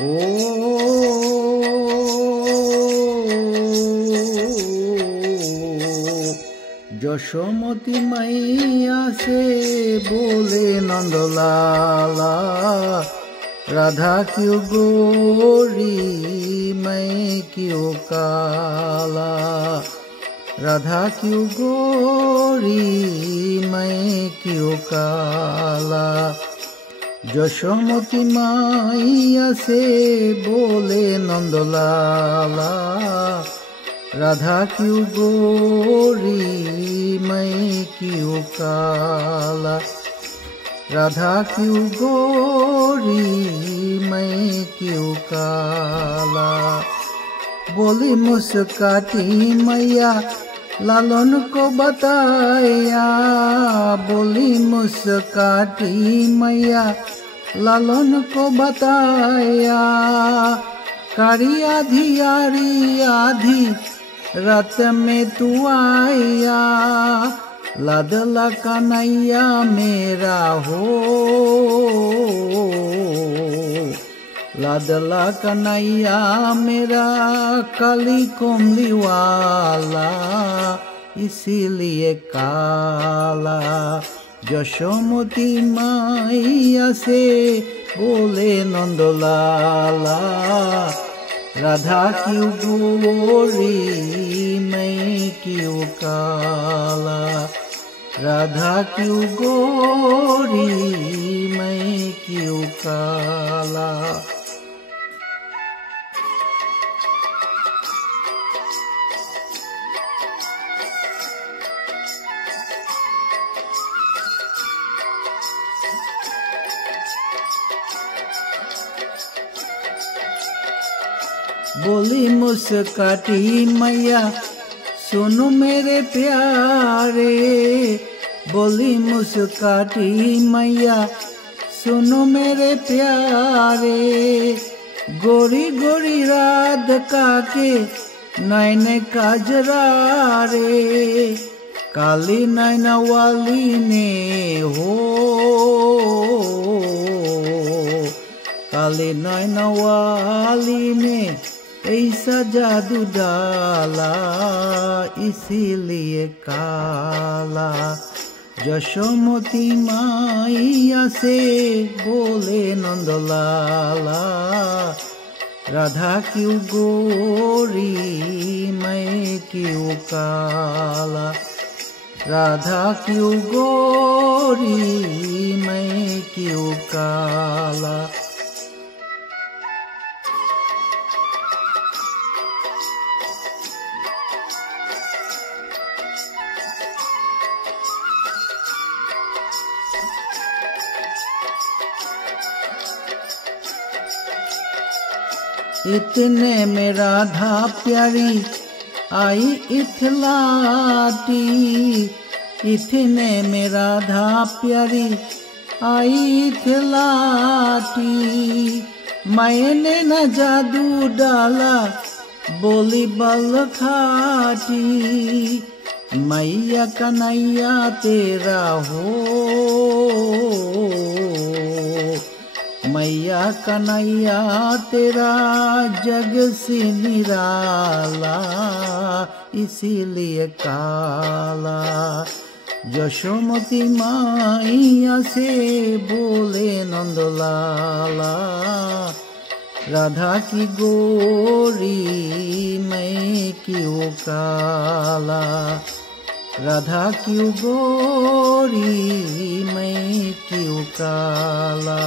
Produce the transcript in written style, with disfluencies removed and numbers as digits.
ओ যশোমতি मैया से बोले नंदलाला, राधा क्यों गोरी मैं क्यों काला, राधा क्यों गोरी मैं क्यों काला। যশোমতি मैया से बोले नंदलाला, राधा क्यों गोरी मैं क्यों काला, राधा क्यों गोरी मैं क्यों काला। बोली मुस्काती मैया लालन को बताया, बोली मुस्काती मैया लालन को बताया। कारी आधी यारी आधी रात में तू आया, लाडला कन्हैया मेरा हो, लाडला कन्हैया मेरा काली कोमली वाला इसीलिए काला। যশোমতি मैया से बोले नंदलाला, राधा क्यों गोरी मैं क्यों काला, राधा क्यों गोरी मैं क्यों काला। बोली मुस्काती मैया सुनो मेरे प्यारे, बोली मुस्काती मैया सुनो मेरे प्यारे। गोरी गोरी राधिका के नैन काजरा रे, काली नैना वाली ने हो, काली नैना वाली ने ऐसा जादू डाला इसीलिए काला। যশোমতি मैया से बोले नंदलाला, राधा क्यों गोरी मैं क्यों काला, राधा क्यों गोरी मैं क्यों काला। इतने में राधा प्यारी आई इथलाटी, इतने में राधा प्यारी आई इथलाटी। मैंने न जादू डाला बोली बल खाटी, मैया कन्हैया तेरा हो, मैया कन्हैया तेरा जग से निराला इसीलिए काला। যশোমতি मैया से बोले नंदलाला, राधा की गोरी मैं क्यों काला, राधा क्यों गोरी मैं क्यों काला।